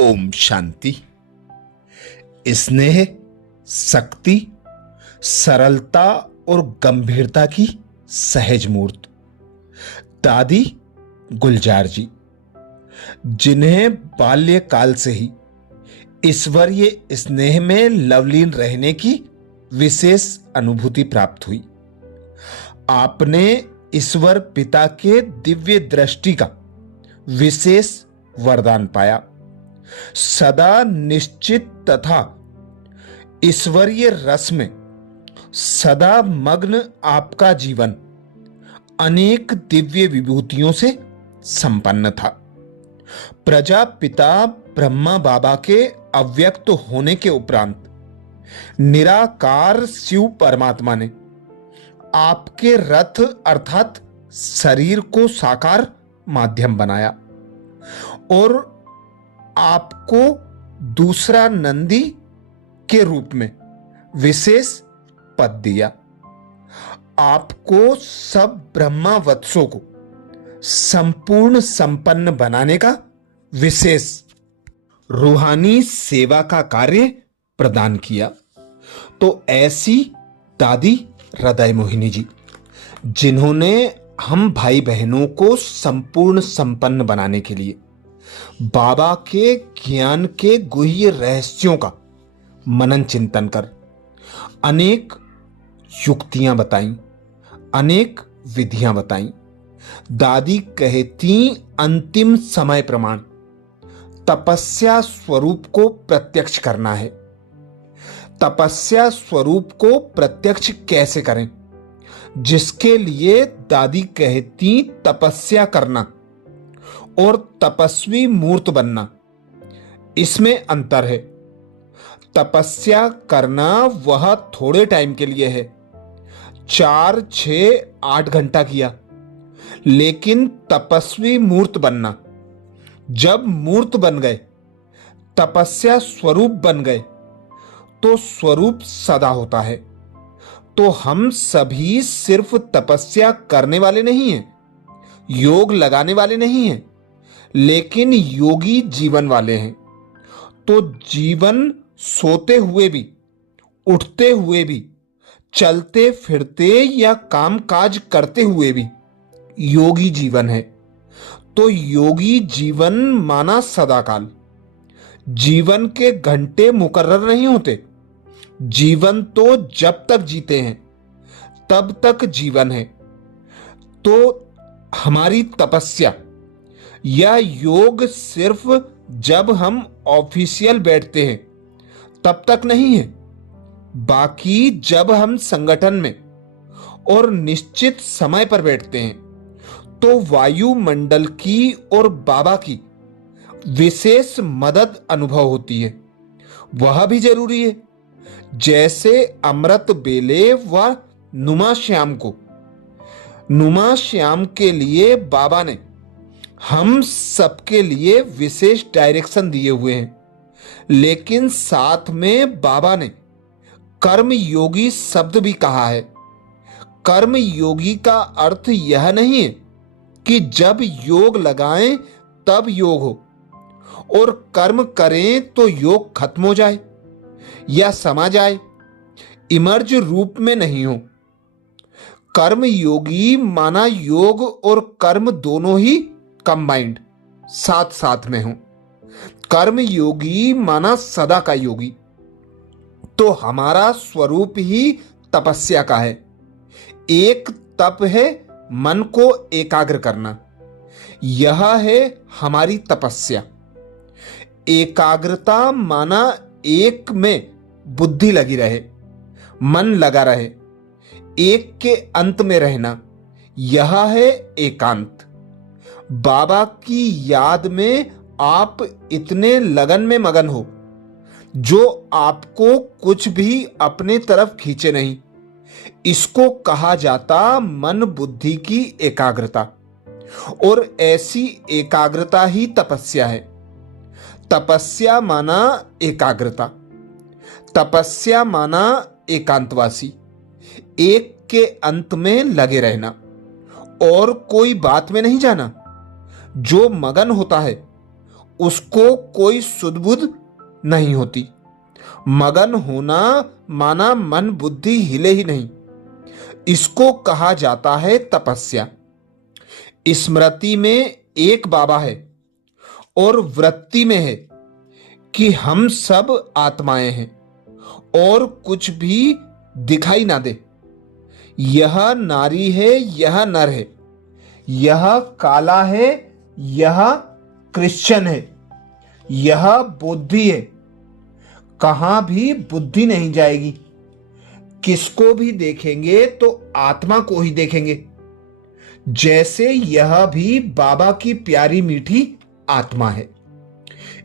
ओम शांति। स्नेह, शक्ति, सरलता और गंभीरता की सहज मूर्त दादी गुलजार जी, जिन्हें बाल्यकाल से ही ईश्वरीय स्नेह में लवलीन रहने की विशेष अनुभूति प्राप्त हुई। आपने ईश्वर पिता के दिव्य दृष्टि का विशेष वरदान पाया। सदा निश्चित तथा ईश्वरीय रस में सदा मग्न आपका जीवन अनेक दिव्य विभूतियों से संपन्न था। प्रजापिता ब्रह्मा बाबा के अव्यक्त होने के उपरांत निराकार शिव परमात्मा ने आपके रथ अर्थात शरीर को साकार माध्यम बनाया और आपको दूसरा नंदी के रूप में विशेष पद दिया। आपको सब ब्रह्मा वत्सों को संपूर्ण संपन्न बनाने का विशेष रूहानी सेवा का कार्य प्रदान किया। तो ऐसी दादी हृदय मोहिनी जी, जिन्होंने हम भाई बहनों को संपूर्ण संपन्न बनाने के लिए बाबा के ज्ञान के गुह्य रहस्यों का मनन चिंतन कर अनेक युक्तियां बताई, अनेक विधियां बताई। दादी कहती, अंतिम समय प्रमाण तपस्या स्वरूप को प्रत्यक्ष करना है। तपस्या स्वरूप को प्रत्यक्ष कैसे करें, जिसके लिए दादी कहती तपस्या करना और तपस्वी मूर्त बनना, इसमें अंतर है। तपस्या करना वह थोड़े टाइम के लिए है, 4, 6, 8 घंटा किया, लेकिन तपस्वी मूर्त बनना, जब मूर्त बन गए, तपस्या स्वरूप बन गए, तो स्वरूप सदा होता है। तो हम सभी सिर्फ तपस्या करने वाले नहीं हैं, योग लगाने वाले नहीं हैं, लेकिन योगी जीवन वाले हैं। तो जीवन सोते हुए भी, उठते हुए भी, चलते फिरते या काम काज करते हुए भी योगी जीवन है। तो योगी जीवन माना सदाकाल। जीवन के घंटे मुकर्रर नहीं होते। जीवन तो जब तक जीते हैं तब तक जीवन है। तो हमारी तपस्या या योग सिर्फ जब हम ऑफिशियल बैठते हैं तब तक नहीं है। बाकी जब हम संगठन में और निश्चित समय पर बैठते हैं तो वायुमंडल की और बाबा की विशेष मदद अनुभव होती है, वह भी जरूरी है। जैसे अमृत बेले व नुमा श्याम के लिए बाबा ने हम सबके लिए विशेष डायरेक्शन दिए हुए हैं, लेकिन साथ में बाबा ने कर्म योगी शब्द भी कहा है। कर्म योगी का अर्थ यह नहीं है कि जब योग लगाएं तब योग हो और कर्म करें तो योग खत्म हो जाए या समा जाए, इमर्ज रूप में नहीं हो। कर्म योगी माना योग और कर्म दोनों ही कंबाइंड साथ साथ में हो। कर्म योगी माना सदा का योगी। तो हमारा स्वरूप ही तपस्या का है। एक तप है मन को एकाग्र करना, यह है हमारी तपस्या। एकाग्रता माना एक में बुद्धि लगी रहे, मन लगा रहे, एक के अंत में रहना, यह है एकांत। बाबा की याद में आप इतने लगन में मगन हो जो आपको कुछ भी अपने तरफ खींचे नहीं। इसको कहा जाता मन बुद्धि की एकाग्रता, और ऐसी एकाग्रता ही तपस्या है। तपस्या माना एकाग्रता, तपस्या माना एकांतवासी, एक के अंत में लगे रहना और कोई बात में नहीं जाना। जो मगन होता है उसको कोई सुध-बुध नहीं होती। मगन होना माना मन बुद्धि हिले ही नहीं, इसको कहा जाता है तपस्या। स्मृति में एक बाबा है और वृत्ति में है कि हम सब आत्माएं हैं और कुछ भी दिखाई ना दे। यह नारी है, यह नर है, यह काला है, यह क्रिश्चियन है, यह बुद्धि है। कहां भी बुद्धि नहीं जाएगी। किसको भी देखेंगे तो आत्मा को ही देखेंगे। जैसे यह भी बाबा की प्यारी मीठी आत्मा है।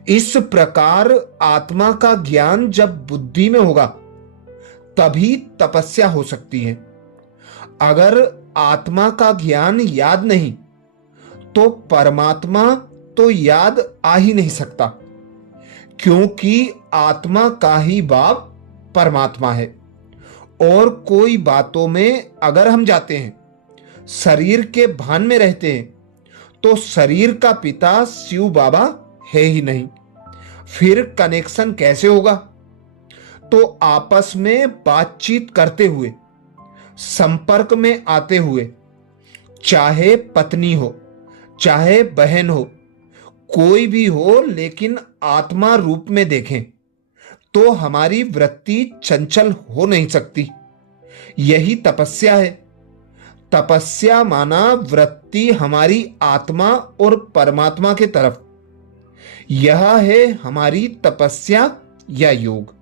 इस प्रकार आत्मा का ज्ञान जब बुद्धि में होगा तभी तपस्या हो सकती है। अगर आत्मा का ज्ञान याद नहीं तो परमात्मा तो याद आ ही नहीं सकता, क्योंकि आत्मा का ही बाप परमात्मा है। और कोई बातों में अगर हम जाते हैं, शरीर के भान में रहते हैं, तो शरीर का पिता शिव बाबा है ही नहीं। फिर कनेक्शन कैसे होगा? तो आपस में बातचीत करते हुए, संपर्क में आते हुए, चाहे पत्नी हो, चाहे बहन हो, कोई भी हो, लेकिन आत्मा रूप में देखें तो हमारी वृत्ति चंचल हो नहीं सकती। यही तपस्या है। तपस्या माना वृत्ति हमारी आत्मा और परमात्मा के तरफ। यह है हमारी तपस्या या योग।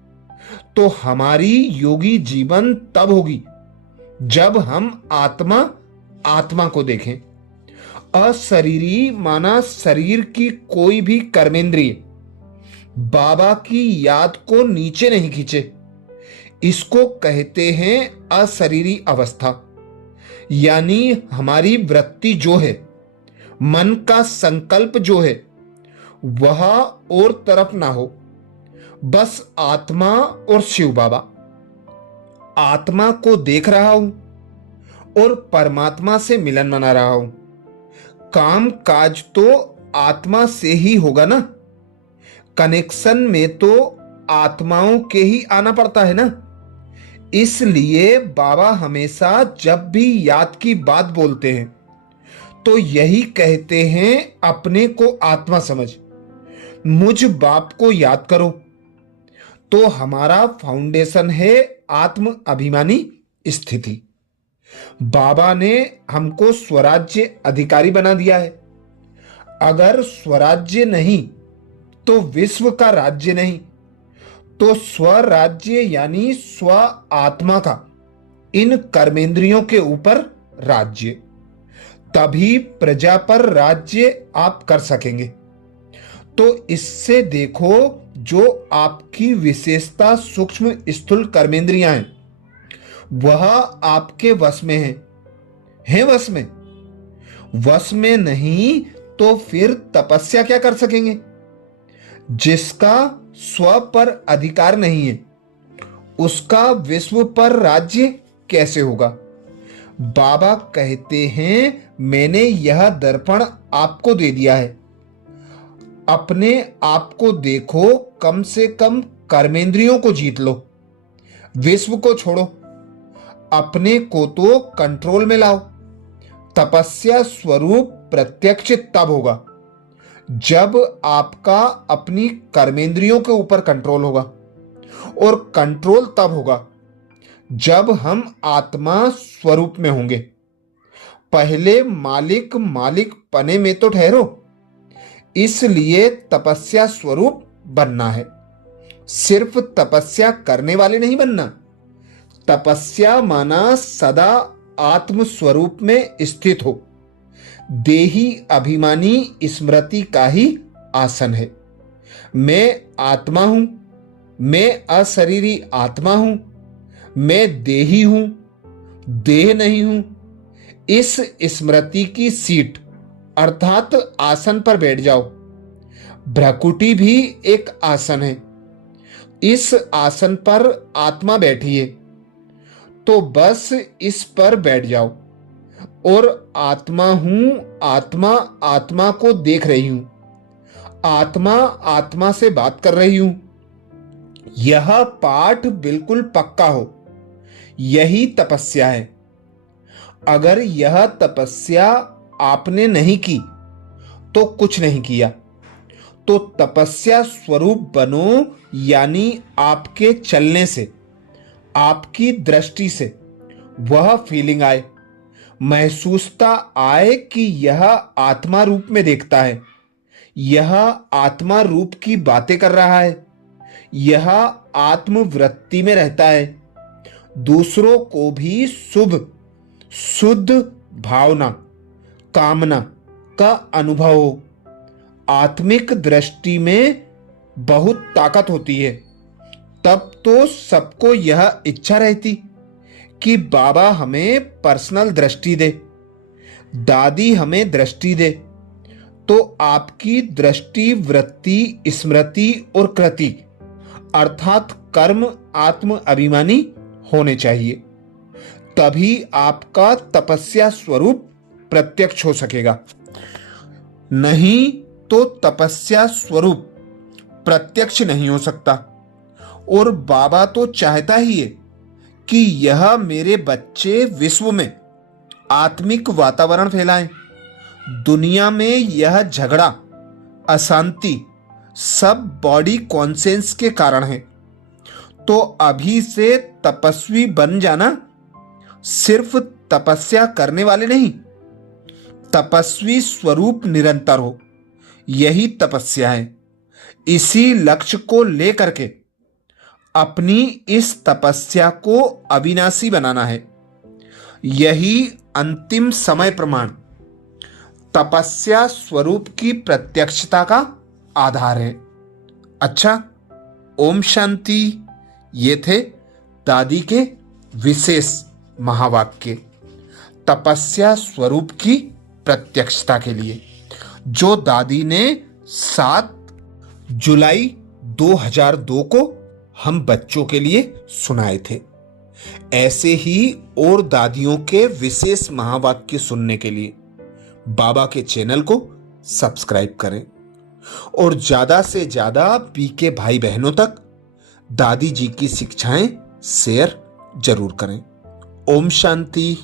तो हमारी योगी जीवन तब होगी जब हम आत्मा आत्मा को देखें। अशरीरी माना शरीर की कोई भी कर्मेंद्रिय बाबा की याद को नीचे नहीं खींचे। इसको कहते हैं अशरीरी अवस्था। यानी हमारी वृत्ति जो है, मन का संकल्प जो है, वह और तरफ ना हो, बस आत्मा और शिव बाबा। आत्मा को देख रहा हूं और परमात्मा से मिलन मना रहा हूं। काम काज तो आत्मा से ही होगा ना। कनेक्शन में तो आत्माओं के ही आना पड़ता है ना। इसलिए बाबा हमेशा जब भी याद की बात बोलते हैं तो यही कहते हैं, अपने को आत्मा समझ, मुझ बाप को याद करो। तो हमारा फाउंडेशन है आत्म अभिमानी स्थिति। बाबा ने हमको स्वराज्य अधिकारी बना दिया है। अगर स्वराज्य नहीं तो विश्व का राज्य नहीं। तो स्वराज्य यानी स्व आत्मा का इन कर्मेंद्रियों के ऊपर राज्य, तभी प्रजा पर राज्य आप कर सकेंगे। तो इससे देखो, जो आपकी विशेषता सूक्ष्म स्थूल कर्मेंद्रियां हैं वह आपके वश में है वश में। वश में नहीं तो फिर तपस्या क्या कर सकेंगे? जिसका स्व पर अधिकार नहीं है उसका विश्व पर राज्य कैसे होगा? बाबा कहते हैं, मैंने यह दर्पण आपको दे दिया है। अपने आप को देखो, कम से कम कर्मेंद्रियों को जीत लो, विश्व को छोड़ो, अपने को तो कंट्रोल में लाओ। तपस्या स्वरूप प्रत्यक्ष तब होगा जब आपका अपनी कर्मेंद्रियों के ऊपर कंट्रोल होगा, और कंट्रोल तब होगा जब हम आत्मा स्वरूप में होंगे। पहले मालिक मालिक पने में तो ठहरो। इसलिए तपस्या स्वरूप बनना है, सिर्फ तपस्या करने वाले नहीं बनना। तपस्या माना सदा आत्म स्वरूप में स्थित हो। देही अभिमानी स्मृति का ही आसन है। मैं आत्मा हूं, मैं अशरीरी आत्मा हूं, मैं देही हूं, देह नहीं हूं। इस स्मृति की सीट अर्थात आसन पर बैठ जाओ। भ्रकुटी भी एक आसन है। इस आसन पर आत्मा बैठी है, तो बस इस पर बैठ जाओ और आत्मा हूं, आत्मा आत्मा को देख रही हूं। आत्मा आत्मा से बात कर रही हूं। यह पाठ बिल्कुल पक्का हो, यही तपस्या है। अगर यह तपस्या आपने नहीं की तो कुछ नहीं किया। तो तपस्या स्वरूप बनो, यानी आपके चलने से, आपकी दृष्टि से वह फीलिंग आए, महसूसता आए कि यह आत्मा रूप में देखता है, यह आत्मा रूप की बातें कर रहा है, यह आत्मवृत्ति में रहता है। दूसरों को भी शुभ शुद्ध भावना कामना का अनुभव हो। आत्मिक दृष्टि में बहुत ताकत होती है। तब तो सबको यह इच्छा रहती कि बाबा हमें पर्सनल दृष्टि दे, दादी हमें दृष्टि दे। तो आपकी दृष्टि वृत्ति स्मृति और कृति अर्थात कर्म आत्म अभिमानी होने चाहिए। तभी आपका तपस्या स्वरूप प्रत्यक्ष हो सकेगा। नहीं तो तपस्या स्वरूप प्रत्यक्ष नहीं हो सकता। और बाबा तो चाहता ही है कि यह मेरे बच्चे विश्व में आत्मिक वातावरण फैलाएं। दुनिया में यह झगड़ा अशांति सब बॉडी कॉन्सेंस के कारण है। तो अभी से तपस्वी बन जाना। सिर्फ तपस्या करने वाले नहीं, तपस्वी स्वरूप निरंतर हो, यही तपस्या है। इसी लक्ष्य को लेकर के अपनी इस तपस्या को अविनाशी बनाना है। यही अंतिम समय प्रमाण तपस्या स्वरूप की प्रत्यक्षता का आधार है। अच्छा, ओम शांति। ये थे दादी के विशेष महावाक्य तपस्या स्वरूप की प्रत्यक्षता के लिए, जो दादी ने 7 जुलाई 2002 को हम बच्चों के लिए सुनाए थे। ऐसे ही और दादियों के विशेष महावाक्य सुनने के लिए बाबा के चैनल को सब्सक्राइब करें और ज्यादा से ज्यादा पीके भाई बहनों तक दादी जी की शिक्षाएं शेयर जरूर करें। ओम शांति।